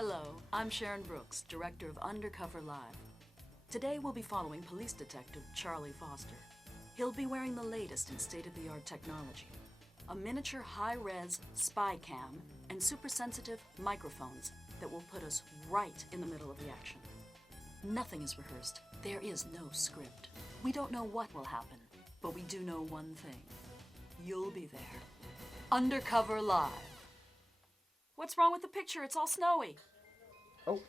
Hello, I'm Sharon Brooks, director of Undercover Live. Today we'll be following police detective Charlie Foster. He'll be wearing the latest in state-of-the-art technology. A miniature high-res spy cam and super-sensitive microphones that will put us right in the middle of the action. Nothing is rehearsed. There is no script. We don't know what will happen, but we do know one thing. You'll be there. Undercover Live. What's wrong with the picture? It's all snowy. Oh,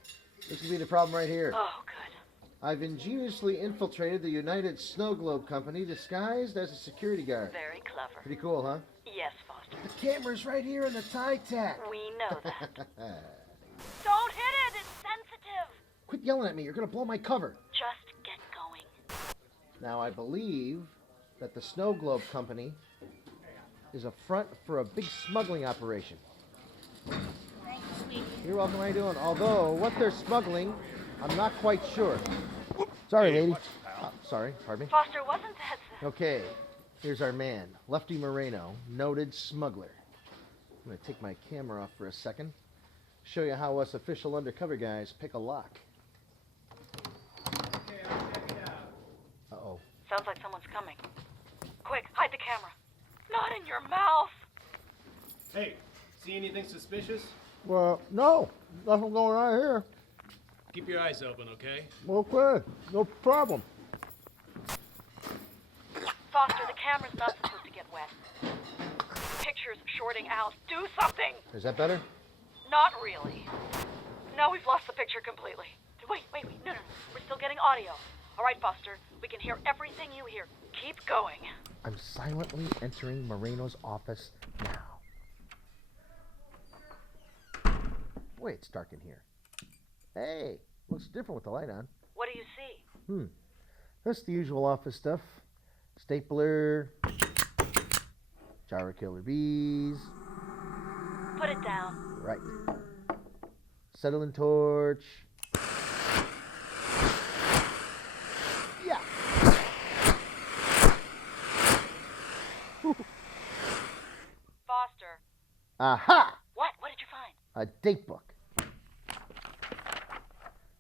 this could be the problem right here. Oh, good. I've ingeniously infiltrated the United Snow Globe Company disguised as a security guard. Very clever. Pretty cool, huh? Yes, Foster. The camera's right here in the tie tack. We know that. Don't hit it! It's sensitive! Quit yelling at me. You're going to blow my cover. Just get going. Now, I believe that the Snow Globe Company is a front for a big smuggling operation. Thanks, sweetie. You're welcome. How you doing? Although, what they're smuggling, I'm not quite sure. Sorry, lady. Sorry, pardon me. Foster, wasn't that... Okay, here's our man, Lefty Moreno, noted smuggler. I'm going to take my camera off for a second, show you how us official undercover guys pick a lock. Okay, I'll check it out. Uh-oh. Sounds like someone's coming. Quick, hide the camera. Not in your mouth! Hey, see anything suspicious? Well, no, nothing going on here. Keep your eyes open, okay? Okay, no problem. Foster, the camera's not supposed to get wet. Picture's shorting out. Do something! Is that better? Not really. Now we've lost the picture completely. Wait. No. We're still getting audio. All right, Foster. We can hear everything you hear. Keep going. I'm silently entering Moreno's office now. Wait, it's dark in here. Hey, looks different with the light on. What do you see? That's the usual office stuff. Stapler, jar of killer bees. Put it down. Right. Acetylene torch. Yeah. Foster. Aha! What? What did you find? A date book.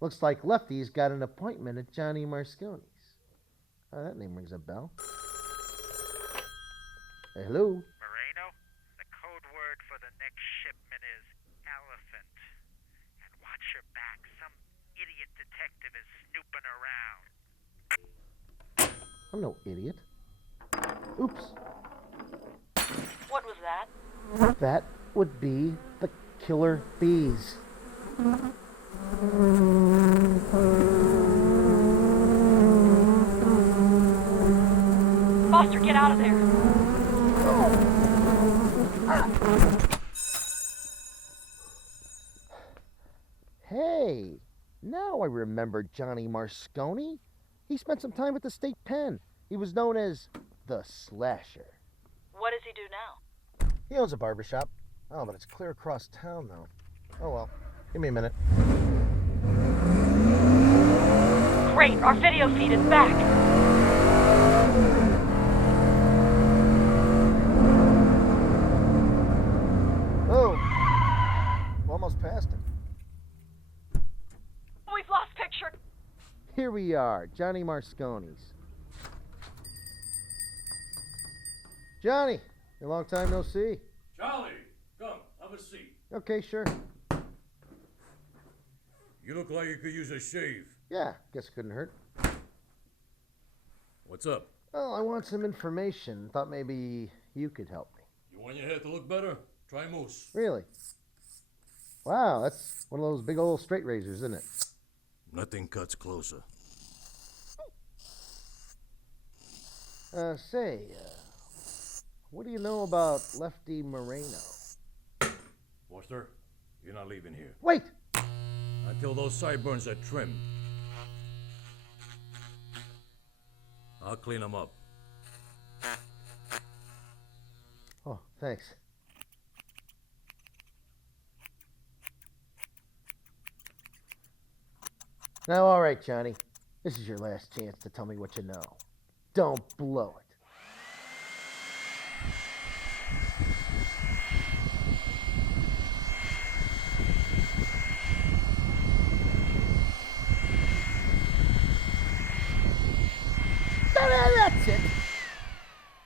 Looks like Lefty's got an appointment at Johnny Marsconi's. Oh, that name rings a bell. Hello? Moreno, the code word for the next shipment is elephant. And watch your back. Some idiot detective is snooping around. I'm no idiot. Oops. What was that? That would be the killer bees. Foster, get out of there. Hey, now I remember Johnny Marsconi. He spent some time at the state pen. He was known as the Slasher. What does he do now? He owns a barbershop. Oh, but it's clear across town, though. Oh, well. Give me a minute. Great, our video feed is back. Oh, we're almost past it. We've lost picture. Here we are, Johnny Marsconi's. Johnny, a long time no see. Charlie, come, have a seat. Okay, sure. You look like you could use a shave. Yeah, guess it couldn't hurt. What's up? Well, I want some information. Thought maybe you could help me. You want your hair to look better? Try mousse. Really? Wow, that's one of those big old straight razors, isn't it? Nothing cuts closer. What do you know about Lefty Moreno? Foster, you're not leaving here. Wait! Until those sideburns are trimmed. I'll clean them up. Oh, thanks. Now, all right, Johnny. This is your last chance to tell me what you know. Don't blow it.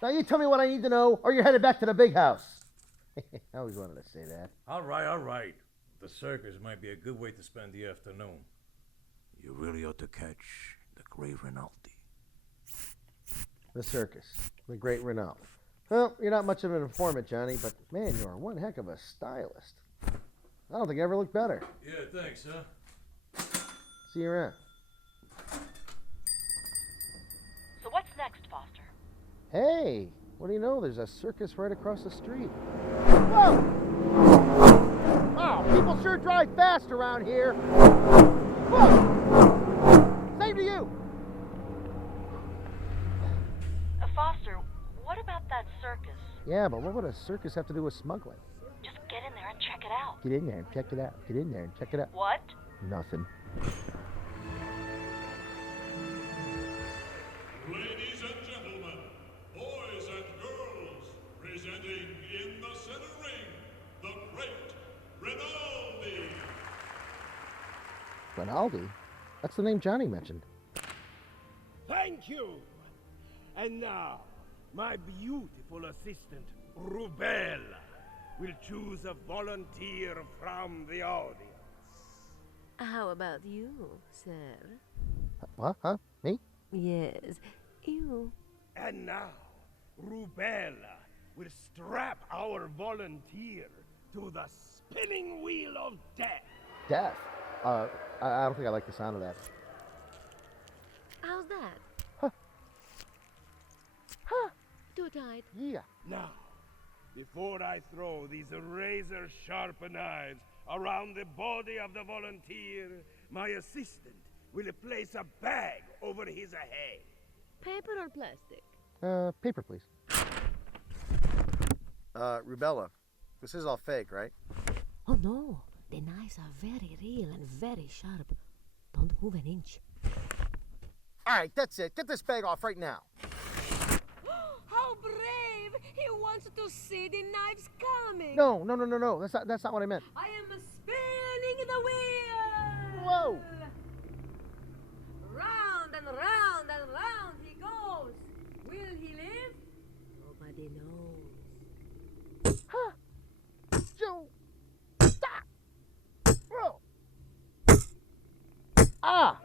Now you tell me what I need to know, or you're headed back to the big house. I always wanted to say that. All right. The circus might be a good way to spend the afternoon. You really ought to catch the great Rinaldi. The circus. The great Rinaldi. Well, you're not much of an informant, Johnny, but man, you are one heck of a stylist. I don't think I ever looked better. Yeah, thanks, huh? See you around. So what's next, Foster? Hey, what do you know? There's a circus right across the street. Whoa! Oh, people sure drive fast around here. Whoa! Same to you. Foster, what about that circus? Yeah, but what would a circus have to do with smuggling? Just get in there and check it out. Get in there and check it out. Get in there and check it out. What? Nothing. Ladies and gentlemen, boys and girls, presenting in the center ring, the great Rinaldi. Rinaldi? That's the name Johnny mentioned. Thank you. And now, my beautiful assistant, Rubella, will choose a volunteer from the audience. How about you, sir? What? Huh? Me? Yes, you. And now, Rubella will strap our volunteer to the spinning wheel of death. Death? I don't think I like the sound of that. How's that? Huh. Huh. Too tight. Yeah. Now, before I throw these razor-sharp knives around the body of the volunteer, my assistant will place a bag over his head. Paper or plastic? Paper, please. Rubella, this is all fake, right? Oh no, the knives are very real and very sharp. Don't move an inch. All right, that's it. Get this bag off right now. How brave! He wants to see the knives coming. No. That's not what I meant. I am spinning the wheel. Whoa! Round and round and round he goes. Will he live? Nobody knows. Huh. Joe. Stop. Bro. Ah.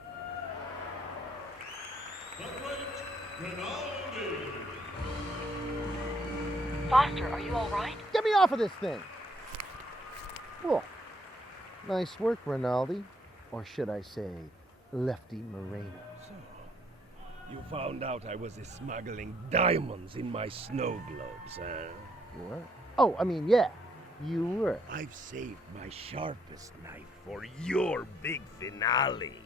The great Rinaldi. Foster, are you all right? Get me off of this thing. Whoa. Nice work, Rinaldi. Or should I say, Lefty Moreno. So, you found out I was smuggling diamonds in my snow globes, huh? You were? Oh, I mean, yeah. You were. I've saved my sharpest knife for your big finale.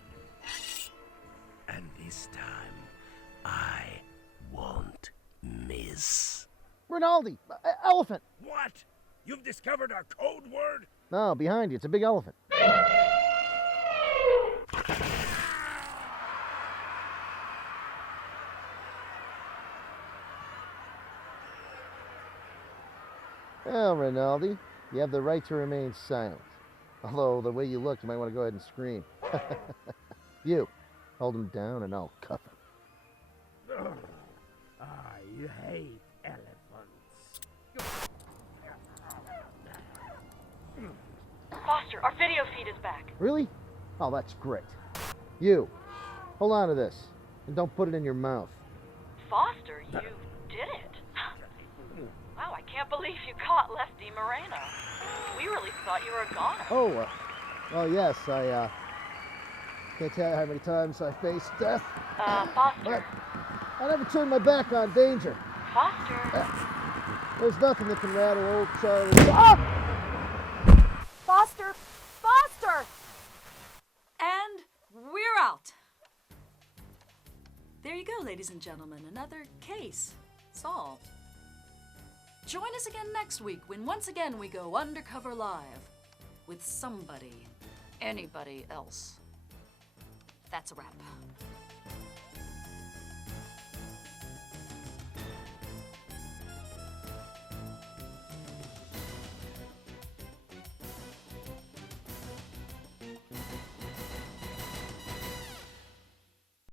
And this time, I won't miss. Rinaldi. Elephant. What? You've discovered our code word? No, behind you. It's a big elephant. Well, Rinaldi, you have the right to remain silent. Although, the way you look, you might want to go ahead and scream. You, hold him down and I'll cuff him. I hate elephants. Foster, our video feed is back. Really? Oh, that's great. You, hold on to this. And don't put it in your mouth. Foster, you did it. Wow, I can't believe you caught Lefty Moreno. We really thought you were a goner. Oh, well, yes, I can't tell you how many times I faced death. Foster. I never turned my back on danger. Foster. There's nothing that can rattle old Charlie. Ah! Foster! Foster! And we're out. There you go, ladies and gentlemen. Another case solved. Join us again next week when once again we go undercover live with somebody, anybody else. That's a wrap.